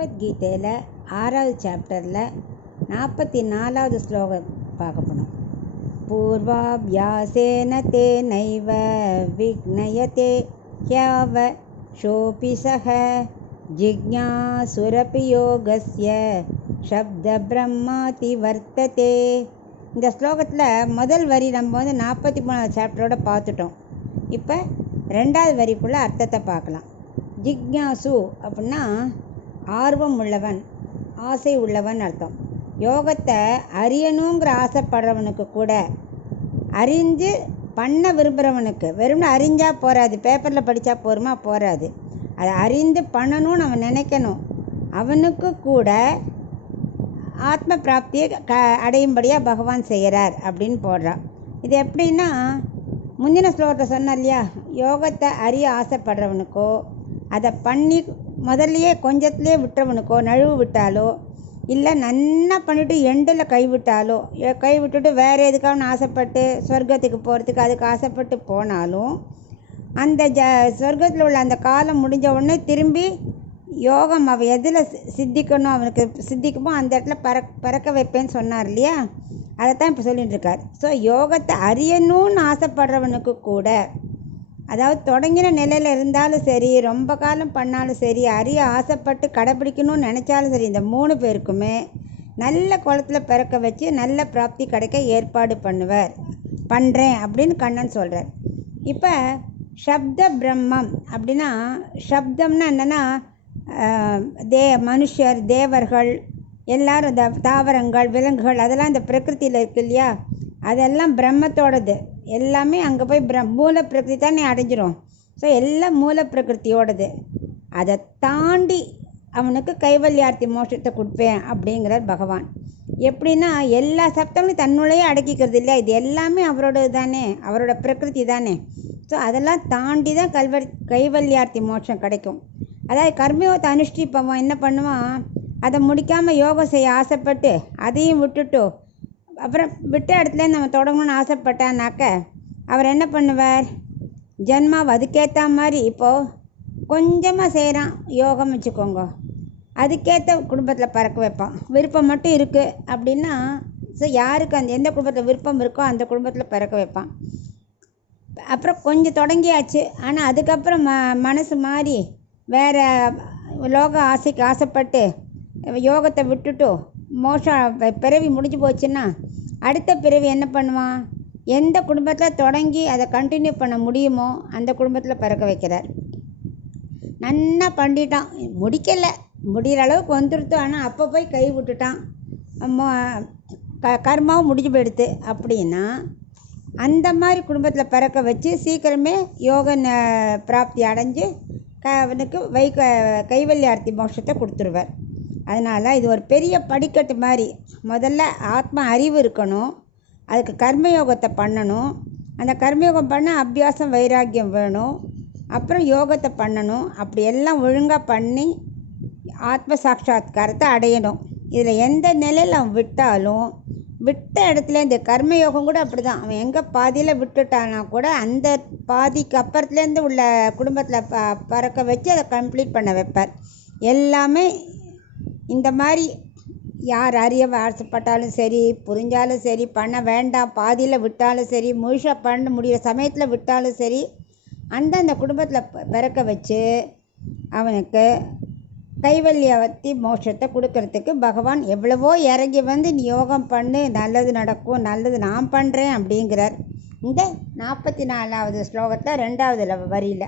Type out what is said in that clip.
பகவத்கீதையில் 6வது சாப்டரில் 44வது ஸ்லோகம் பார்க்க போனோம். பூர்வாபியாசேன தேனைவ விக்னயதே ஹ்யவ ஷோபி சஹ ஜிக்ஞாசுரபி யோகஸ்ய சப்த பிரம்மாதி வர்த்ததே. இந்த ஸ்லோகத்தில் முதல் வரி நம்ம 43வது சாப்டரோட பார்த்துட்டோம். இப்போ 2வது வரிக்குள்ள அர்த்தத்தை பார்க்கலாம். ஜிக்ஞாசு அப்படின்னா ஆர்வம் உள்ளவன், ஆசை உள்ளவன் அர்த்தம். யோகத்தை அறியணுங்கிற ஆசைப்படுறவனுக்கு கூட, அறிஞ்சு பண்ண விரும்புகிறவனுக்கு, வெறும் அறிஞ்சால் போகாது, பேப்பரில் படித்தா போகாது, அதை அறிந்து பண்ணணும்னு அவன் நினைக்கணும். அவனுக்கு கூட ஆத்ம பிராப்தியை அடையும்படியாக பகவான் செய்கிறார் அப்படின்னு போடுறான். இது எப்படின்னா, முந்தின ஸ்லோகத்தை சொன்ன இல்லையா, யோகத்தை அறிய ஆசைப்படுறவனுக்கோ, அதை பண்ணி முதல்லையே கொஞ்சத்துலேயே விட்டுறவனுக்கோ, நழுவு விட்டாலோ, இல்லை நன்னா பண்ணிவிட்டு எண்டில் கைவிட்டாலோ, கைவிட்டுட்டு வேறு எதுக்காக ஆசைப்பட்டு சொர்க்கத்துக்கு போகிறதுக்கு அதுக்கு ஆசைப்பட்டு போனாலும், அந்த சொர்க்கத்தில் உள்ள அந்த காலம் முடிஞ்ச உடனே திரும்பி யோகம் அவன் எதில் சித்திக்கணும், அவனுக்கு சித்திக்குமோ அந்த இடத்துல பறக்க வைப்பேன்னு சொன்னார் இல்லையா, அதைத்தான் இப்போ சொல்லிட்டு இருக்கார். ஸோ யோகத்தை அறியணும்னு ஆசைப்படுறவனுக்கு கூட, அதாவது தொடங்கின நிலையில் இருந்தாலும் சரி, ரொம்ப காலம் பண்ணாலும் சரி, அறிய ஆசைப்பட்டு கடைப்பிடிக்கணும்னு நினச்சாலும் சரி, இந்த 3 பேருக்குமே நல்ல குளத்தில் பிறக்க வச்சு நல்ல பிராப்தி கிடைக்க ஏற்பாடு பண்ணுறேன் அப்படின்னு கண்ணன் சொல்கிறார். இப்போ சப்த பிரம்மம் அப்படின்னா, சப்தம்னா என்னென்னா, மனுஷர், தேவர்கள் எல்லாரும், இந்த தாவரங்கள், விலங்குகள், அதெல்லாம் இந்த பிரகிருதியில் இருக்கு இல்லையா, அதெல்லாம் பிரம்மத்தோடது. எல்லாமே அங்கே போய் மூல பிரகிருதி தானே அடைஞ்சிரும். ஸோ எல்லாம் மூல பிரகிருத்தியோடது. அதை தாண்டி அவனுக்கு கைவல்யார்த்தி மோட்சத்தை கொடுப்பேன் அப்படிங்கிறார் பகவான். எப்படின்னா, எல்லா சப்தமும் தன்னுள்ளேயே அடக்கிக்கிறது இல்லையா, இது எல்லாமே அவரோடது தானே, அவரோட பிரகிருதி தானே. ஸோ அதெல்லாம் தாண்டி தான் கைவல்யார்த்தி மோட்சம் கிடைக்கும். அதாவது கர்மயோகத்தை அனுஷ்டிப்பவன் என்ன பண்ணுவான், அதை முடிக்காமல் யோகம் செய்ய ஆசைப்பட்டு அதையும் விட்டுட்டு அப்புறம் விட்ட இடத்துல நம்ம தொடங்கணும்னு ஆசைப்பட்டானாக்க அவர் என்ன பண்ணுவார், ஜென்மாவை அதுக்கேற்ற மாதிரி இப்போது கொஞ்சமாக செய்கிறான் யோகம் வச்சுக்கோங்க, அதுக்கேற்ற குடும்பத்தில் பறக்க வைப்பான். விருப்பம் மட்டும் இருக்குது அப்படின்னா, ஸோ யாருக்கு அந்த எந்த குடும்பத்தில் விருப்பம் இருக்கோ அந்த குடும்பத்தில் பிறக்க வைப்பான். அப்புறம் கொஞ்சம் தொடங்கியாச்சு, ஆனால் அதுக்கப்புறம் மனசு மாறி வேறு லோக ஆசைக்கு ஆசைப்பட்டு யோகத்தை விட்டுட்டு பிறவி முடிஞ்சு போச்சுன்னா அடுத்த பிறவி என்ன பண்ணுவான், எந்த குடும்பத்தில் தொடங்கி அதை கண்டினியூ பண்ண முடியுமோ அந்த குடும்பத்தில் பிறக்க வைக்கிறார். நன்னா பண்ணிட்டான், முடிக்கலை, முடிகிற அளவுக்கு வந்துடுத்து, ஆனால் அப்போ போய் கை விட்டுட்டான், கர்மாவும் முடிஞ்சு போயிடுத்து அப்படின்னா, அந்த மாதிரி குடும்பத்தில் பிறக்க வச்சு சீக்கிரமே யோக பிராப்தி அடைஞ்சு அவனுக்கு கைவல்யார்த்தி மோட்சத்தை கொடுத்துருவார். அதனால் இது ஒரு பெரிய படிக்கட்டு மாதிரி. முதல்ல ஆத்ம அறிவு இருக்கணும், அதுக்கு கர்மயோகத்தை பண்ணணும், அந்த கர்மயோகம் பண்ண அபியாசம் வைராக்கியம் வேணும், அப்புறம் யோகத்தை பண்ணணும். அப்படி எல்லாம் ஒழுங்காக பண்ணி ஆத்ம சாட்சாத்காரத்தை அடையணும். இதில் எந்த நிலையில் அவன் விட்டாலும், விட்ட இடத்துல இந்த கர்மயோகம் கூட அப்படி தான், அவன் எங்கே பாதியில் விட்டுட்டானா கூட அந்த பாதிக்கு அப்புறத்துலேருந்து உள்ள குடும்பத்தில் பறக்க வச்சு அதை கம்ப்ளீட் பண்ண வைப்பார். எல்லாமே இந்த மாதிரி யார் அறிய ஆசைப்பட்டாலும் சரி, புரிஞ்சாலும் சரி, பண்ண வேண்டாம் பாதியில் விட்டாலும் சரி, முழுசாக பண்ண முடிகிற சமயத்தில் விட்டாலும் சரி, அந்தந்த குடும்பத்தில் பிறக்க வச்சு அவனுக்கு கைவல்யார்த்தி மோட்சத்தை கொடுக்கறதுக்கு பகவான் எவ்வளவோ இறங்கி வந்து நீ யோகம் பண்ணு, நல்லது நடக்கும், நல்லது நான் பண்ணுறேன் அப்படிங்கிறார். இந்த 44வது ஸ்லோகத்தில் 2வது வரியில்.